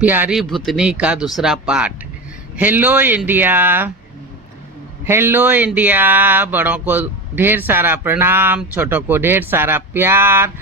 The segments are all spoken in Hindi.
प्यारी भूतनी का दूसरा part. Hello India, hello India. बड़ों को ढेर सारा प्रणाम, छोटों को ढेर सारा प्यार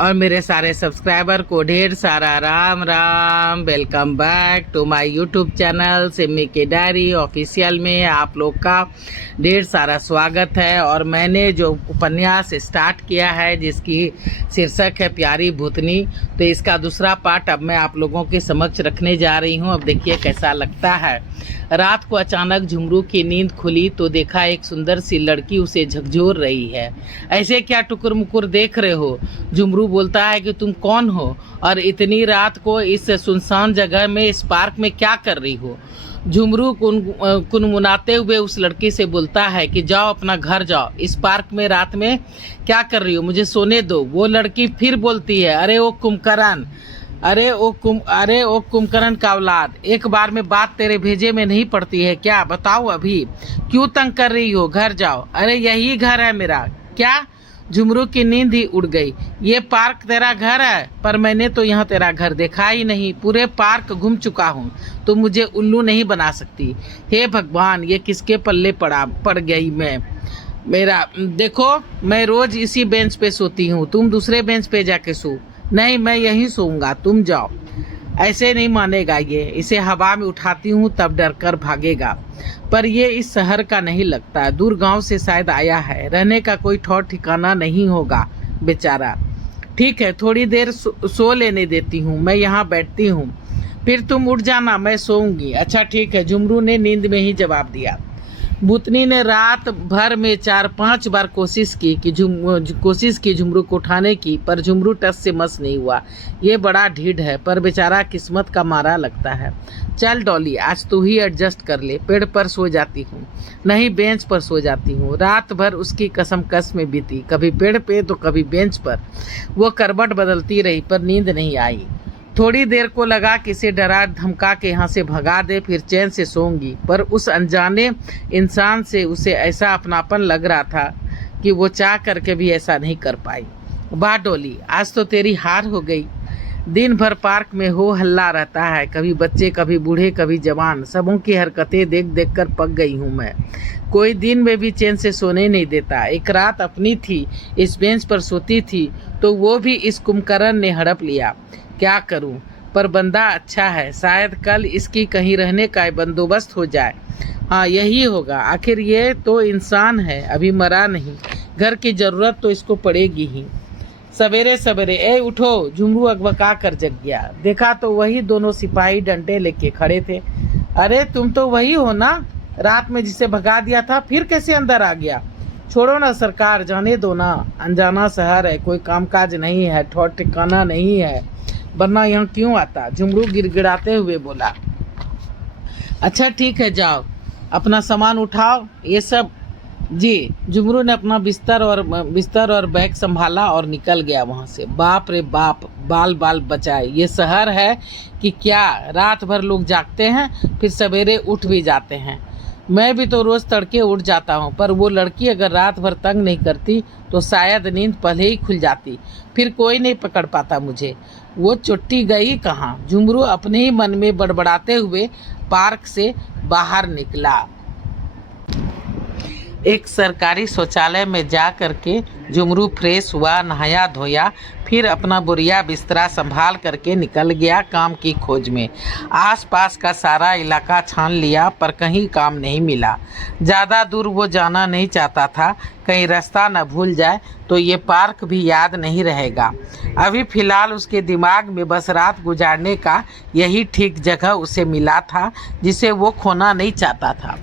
और मेरे सारे सब्सक्राइबर को ढेर सारा राम राम। Welcome back to my YouTube channel Simi के डायरी ऑफिशियल में आप लोग का ढेर सारा स्वागत है। और मैंने जो उपन्यास स्टार्ट किया है जिसकी शीर्षक है प्यारी भूतनी, तो इसका दूसरा पार्ट अब मैं आप लोगों के समक्ष रखने जा रही हूँ। अब देखिए कैसा लगता है। रात को अचानक झुमरू की नींद खुली तो देखा एक सुंदर सी लड़की उसे झकझोर रही है। ऐसे क्या टुकुर मुकुर देख रहे हो? झुमरू बोलता है कि तुम कौन हो और इतनी रात को इस सुनसान जगह में इस पार्क में क्या कर रही हो? झुमरू कुनमुनाते हुए उस लड़की से बोलता है कि जाओ अपना घर जाओ, इस पार्क में रात में क्या कर रही हो, मुझे सोने दो। वो लड़की फिर बोलती है, अरे ओ कुंभकर्ण, अरे ओ कुंभकर्ण का औलाद, एक बार में बात तेरे भेजे में नहीं पड़ती है क्या? बताओ अभी क्यों तंग कर रही हो? घर जाओ। अरे यही घर है मेरा। क्या? झुमरू की नींद ही उड़ गई। ये पार्क तेरा घर है? पर मैंने तो यहाँ तेरा घर देखा ही नहीं। पूरे पार्क घूम चुका हूँ, तो मुझे उल्लू नहीं बना सकती। हे भगवान, ये किसके पल्ले पड़ गई मैं। मेरा देखो, मैं रोज इसी बेंच पे सोती हूँ, तुम दूसरे बेंच पे जाके सो। नहीं, मैं यहीं सोऊंगा, तुम जाओ। ऐसे नहीं मानेगा ये। इसे हवा में उठाती हूँ तब डर कर भागेगा। पर ये इस शहर का नहीं लगता, दूर गांव से शायद आया है। रहने का कोई ठौर ठिकाना नहीं होगा बेचारा। ठीक है, थोड़ी देर सो लेने देती हूँ, मैं यहाँ बैठती हूँ, फिर तुम उठ जाना, मैं सोऊंगी। अच्छा ठीक है, झुमरू ने नींद में ही जवाब दिया। भूतनी ने रात भर में 4-5 बार कोशिश की झुमरू को उठाने की, पर झुमरू टस से मस नहीं हुआ। ये बड़ा ढीठ है, पर बेचारा किस्मत का मारा लगता है। चल डॉली, आज तू ही एडजस्ट कर ले। पेड़ पर सो जाती हूँ, नहीं बेंच पर सो जाती हूँ। रात भर उसकी कसम कस में बीती, कभी पेड़ पे तो कभी बेंच पर। वो करवट बदलती रही पर नींद नहीं आई। थोड़ी देर को लगा कि इसे डरा धमका के यहाँ से भगा दे, फिर चैन से सोऊंगी। पर उस अनजाने इंसान से उसे ऐसा अपनापन लग रहा था कि वो चाह करके भी ऐसा नहीं कर पाई। वाह डोली, आज तो तेरी हार हो गई। दिन भर पार्क में हो हल्ला रहता है, कभी बच्चे, कभी बूढ़े, कभी जवान। सबों की हरकतें देख देख कर पक गई हूँ मैं। कोई दिन में भी चैन से सोने नहीं देता। एक रात अपनी थी, इस बेंच पर सोती थी तो वो भी इस कुंभकर्ण ने हड़प लिया। क्या करूं? पर बंदा अच्छा है, शायद कल इसकी कहीं रहने का बंदोबस्त हो जाए। हाँ, यही होगा। आखिर ये तो इंसान है, अभी मरा नहीं। घर की ज़रूरत तो इसको पड़ेगी ही। सवेरे सवेरे ए उठो, झुमरू अगबका कर जग गया। देखा तो वही दोनों सिपाही डंडे लेके खड़े थे। अरे तुम तो वही हो ना, रात में जिसे भगा दिया था, फिर कैसे अंदर आ गया? छोड़ो ना सरकार, जाने दो ना। अनजाना शहर है, कोई कामकाज नहीं है, ठौर ठिकाना नहीं है, वरना यहाँ क्यों आता? झुमरू गिड़गिड़ाते हुए बोला। अच्छा ठीक है, जाओ अपना सामान उठाओ, ये सब। जी। झुमरू ने अपना बिस्तर और बैग संभाला और निकल गया वहाँ से। बाप रे बाप, बाल बाल बचाए। ये शहर है कि क्या? रात भर लोग जागते हैं, फिर सवेरे उठ भी जाते हैं। मैं भी तो रोज़ तड़के उठ जाता हूँ, पर वो लड़की अगर रात भर तंग नहीं करती तो शायद नींद पहले ही खुल जाती, फिर कोई नहीं पकड़ पाता मुझे। वो चुट्टी गई कहाँ? झुमरू अपने ही मन में बड़बड़ाते हुए पार्क से बाहर निकला। एक सरकारी शौचालय में जा करके झुमरू फ्रेश हुआ, नहाया धोया, फिर अपना बोरिया बिस्तरा संभाल करके निकल गया काम की खोज में। आसपास का सारा इलाका छान लिया पर कहीं काम नहीं मिला। ज़्यादा दूर वो जाना नहीं चाहता था, कहीं रास्ता न भूल जाए तो ये पार्क भी याद नहीं रहेगा। अभी फ़िलहाल उसके दिमाग में बस रात गुजारने का यही ठीक जगह उसे मिला था जिसे वो खोना नहीं चाहता था।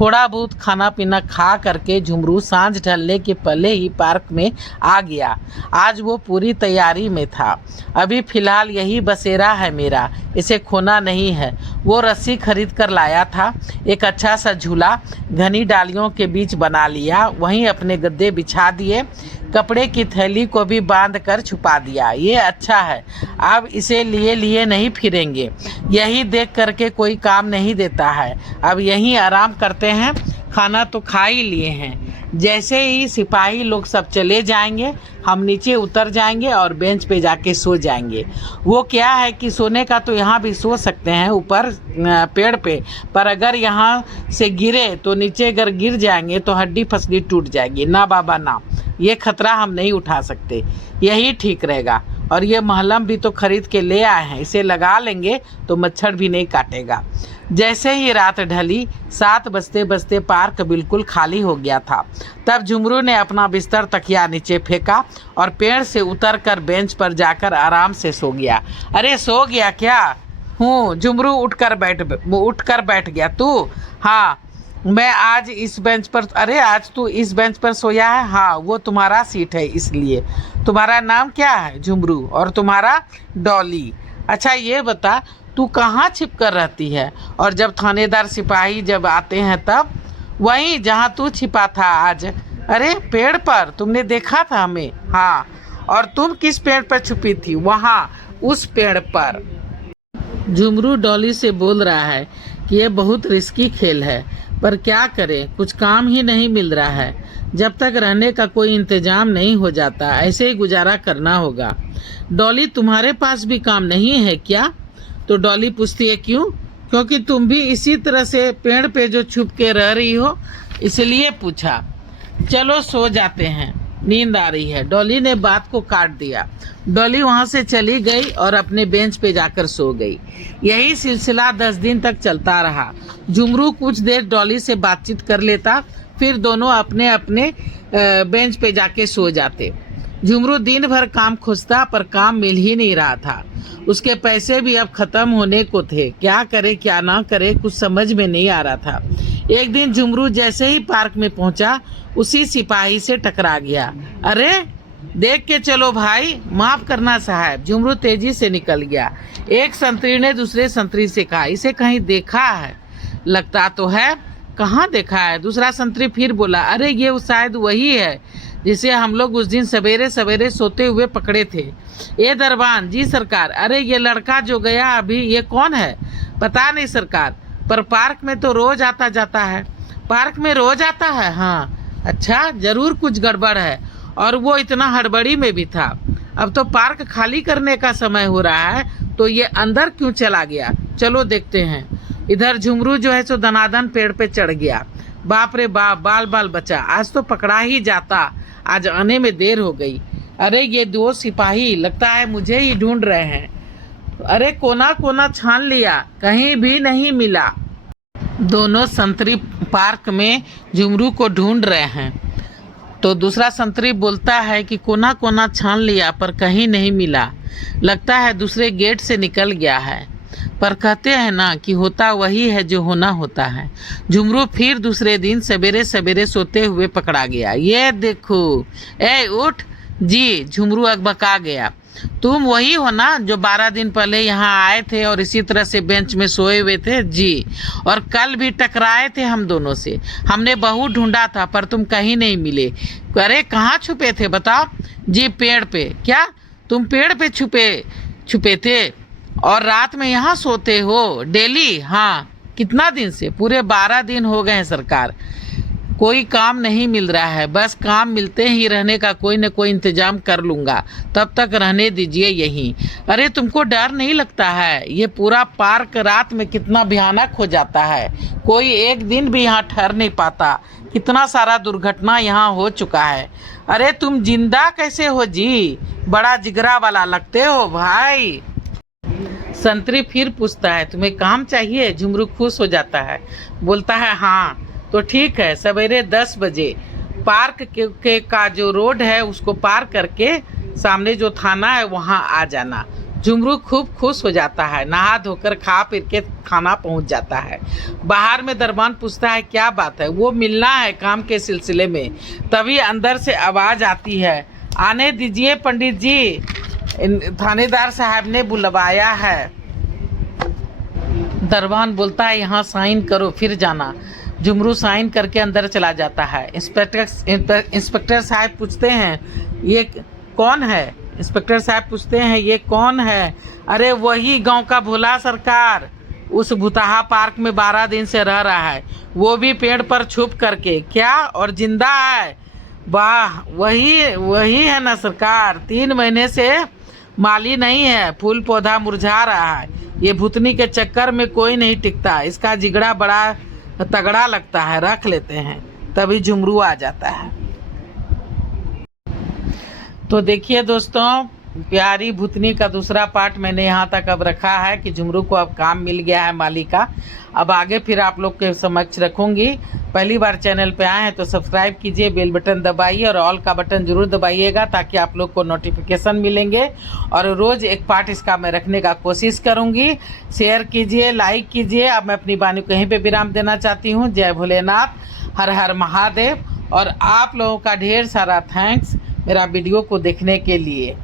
थोड़ा बहुत खाना पीना खा करके झुमरू सांझ ढलने के पहले ही पार्क में आ गया। आज वो पूरी तैयारी में था। अभी फ़िलहाल यही बसेरा है मेरा, इसे खोना नहीं है। वो रस्सी खरीद कर लाया था। एक अच्छा सा झूला घनी डालियों के बीच बना लिया, वहीं अपने गद्दे बिछा दिए, कपड़े की थैली को भी बांध कर छुपा दिया। ये अच्छा है, अब इसे लिए नहीं फिरेंगे। यही देख करके कोई काम नहीं देता है। अब यहीं आराम करते हैं, खाना तो खा ही लिए हैं। जैसे ही सिपाही लोग सब चले जाएंगे हम नीचे उतर जाएंगे और बेंच पे जाके सो जाएंगे। वो क्या है कि सोने का तो यहाँ भी सो सकते हैं ऊपर पेड़ पे, पर अगर यहाँ से गिरे तो नीचे अगर गिर जाएंगे तो हड्डी फसली टूट जाएगी। ना बाबा ना, ये खतरा हम नहीं उठा सकते, यही ठीक रहेगा। और ये महलम भी तो खरीद के ले आए हैं, इसे लगा लेंगे तो मच्छर भी नहीं काटेगा। जैसे ही रात ढली 7 बजते बजते पार्क बिल्कुल खाली हो गया था। तब झुमरू ने अपना बिस्तर तकिया नीचे फेंका और पेड़ से उतरकर बेंच पर जाकर आराम से सो गया। अरे सो गया क्या? हूँ। झुमरू उठकर बैठ गया। तू? हाँ, मैं आज इस बेंच पर। अरे आज तू इस बेंच पर सोया है? हाँ, वो तुम्हारा सीट है इसलिए। तुम्हारा नाम क्या है? झुमरू। और तुम्हारा? डॉली। अच्छा ये बता, तू कहाँ छिप कर रहती है? और जब थानेदार सिपाही जब आते हैं तब? वहीं जहाँ तू छिपा था आज। अरे पेड़ पर, तुमने देखा था हमें? हाँ। और तुम किस पेड़ पर छुपी थी? वहाँ, उस पेड़ पर। झुमरू डॉली से बोल रहा है कि ये बहुत रिस्की खेल है, पर क्या करें, कुछ काम ही नहीं मिल रहा है। जब तक रहने का कोई इंतजाम नहीं हो जाता ऐसे ही गुजारा करना होगा। डॉली, तुम्हारे पास भी काम नहीं है क्या? तो डॉली पूछती है क्यों? क्योंकि तुम भी इसी तरह से पेड़ पे जो छुप के रह रही हो, इसलिए पूछा। चलो सो जाते हैं, नींद आ रही है। डॉली ने बात को काट दिया। डॉली वहां से चली गई और अपने बेंच पे जाकर सो गई। यही सिलसिला 10 दिन तक चलता रहा। झुमरू कुछ देर डॉली से बातचीत कर लेता, फिर दोनों अपने अपने बेंच पे जाके सो जाते। झुमरू दिन भर काम खोजता पर काम मिल ही नहीं रहा था। उसके पैसे भी अब खत्म होने को थे। क्या करे क्या ना करे, कुछ समझ में नहीं आ रहा था। एक दिन झुमरू जैसे ही पार्क में पहुंचा उसी सिपाही से टकरा गया। अरे देख के चलो भाई, माफ करना साहब। झुमरू तेजी से निकल गया। एक संतरी ने दूसरे संतरी से कहा, इसे कहीं देखा है? लगता तो है। कहाँ देखा है? दूसरा संतरी फिर बोला, अरे ये शायद वही है जिसे हम लोग उस दिन सवेरे सवेरे सोते हुए पकड़े थे। ये दरबान जी सरकार। अरे ये लड़का जो गया अभी, ये कौन है? पता नहीं सरकार, पर पार्क में तो रोज आता जाता है। पार्क में रोज आता है? हाँ। अच्छा, जरूर कुछ गड़बड़ है। और वो इतना हड़बड़ी में भी था। अब तो पार्क खाली करने का समय हो रहा है, तो ये अंदर क्यों चला गया? चलो देखते हैं। इधर झुमरू जो है सो दनादन पेड़ पे चढ़ गया। बाप रे बाप, बाल बाल बचा, आज तो पकड़ा ही जाता। आज आने में देर हो गई। अरे ये 2 सिपाही लगता है मुझे ही ढूंढ रहे हैं। अरे कोना कोना छान लिया, कहीं भी नहीं मिला। दोनों संतरी पार्क में झुमरू को ढूंढ रहे हैं। तो दूसरा संतरी बोलता है कि कोना कोना छान लिया पर कहीं नहीं मिला, लगता है दूसरे गेट से निकल गया है। पर कहते हैं ना कि होता वही है जो होना होता है। झुमरू फिर दूसरे दिन सवेरे सवेरे सोते हुए पकड़ा गया। ये देखो, ए उठ। जी। झुमरू अकबका गया। तुम वही हो ना जो 12 दिन पहले यहाँ आए थे और इसी तरह से बेंच में सोए हुए थे? जी। और कल भी टकराए थे हम दोनों से। हमने बहुत ढूंढा था पर तुम कहीं नहीं मिले। अरे कहाँ छुपे थे बताओ? जी पेड़ पे। क्या तुम पेड़ पे छुपे थे और रात में यहाँ सोते हो डेली? हाँ। कितना दिन से? पूरे 12 दिन हो गए हैं सरकार। कोई काम नहीं मिल रहा है, बस काम मिलते ही रहने का कोई न कोई इंतजाम कर लूँगा, तब तक रहने दीजिए यहीं। अरे तुमको डर नहीं लगता है? ये पूरा पार्क रात में कितना भयानक हो जाता है, कोई एक दिन भी यहाँ ठहर नहीं पाता। कितना सारा दुर्घटना यहाँ हो चुका है। अरे तुम जिंदा कैसे हो जी? बड़ा जिगरा वाला लगते हो भाई। संतरी फिर पूछता है, तुम्हें काम चाहिए? झुमरू खुश हो जाता है, बोलता है हाँ। तो ठीक है, सवेरे 10 बजे पार्क के का जो रोड है उसको पार करके सामने जो थाना है वहाँ आ जाना। झुमरू खूब खुश हो जाता है, नहा धोकर खा पी के थाना पहुँच जाता है। बाहर में दरबान पूछता है क्या बात है? वो मिलना है काम के सिलसिले में। तभी अंदर से आवाज़ आती है, आने दीजिए पंडित जी, थानेदार साहब ने बुलवाया है। दरबान बोलता है यहाँ साइन करो फिर जाना। झुमरू साइन करके अंदर चला जाता है। इंस्पेक्टर साहब पूछते हैं ये कौन है? इंस्पेक्टर साहब पूछते हैं ये कौन है? अरे वही गांव का भोला सरकार। उस भुताहा पार्क में 12 दिन से रह रहा है, वो भी पेड़ पर छुप करके। क्या? और जिंदा है। वाह, वही वही है ना सरकार। 3 महीने से माली नहीं है, फूल पौधा मुरझा रहा है। ये भूतनी के चक्कर में कोई नहीं टिकता। इसका जिगड़ा बड़ा तगड़ा लगता है, रख लेते हैं, तभी झुमरू आ जाता है। तो देखिए दोस्तों, प्यारी भूतनी का दूसरा पार्ट मैंने यहाँ तक अब रखा है कि झुमरू को अब काम मिल गया है माली का। अब आगे फिर आप लोग के समक्ष रखूंगी। पहली बार चैनल पे आए हैं तो सब्सक्राइब कीजिए, बेल बटन दबाइए और ऑल का बटन जरूर दबाइएगा, ताकि आप लोग को नोटिफिकेशन मिलेंगे। और रोज़ एक पार्ट इसका मैं रखने का कोशिश करूँगी। शेयर कीजिए, लाइक कीजिए। अब मैं अपनी वाणी को यहीं पर विराम देना चाहती हूँ। जय भोलेनाथ, हर हर महादेव। और आप लोगों का ढेर सारा थैंक्स मेरा वीडियो को देखने के लिए।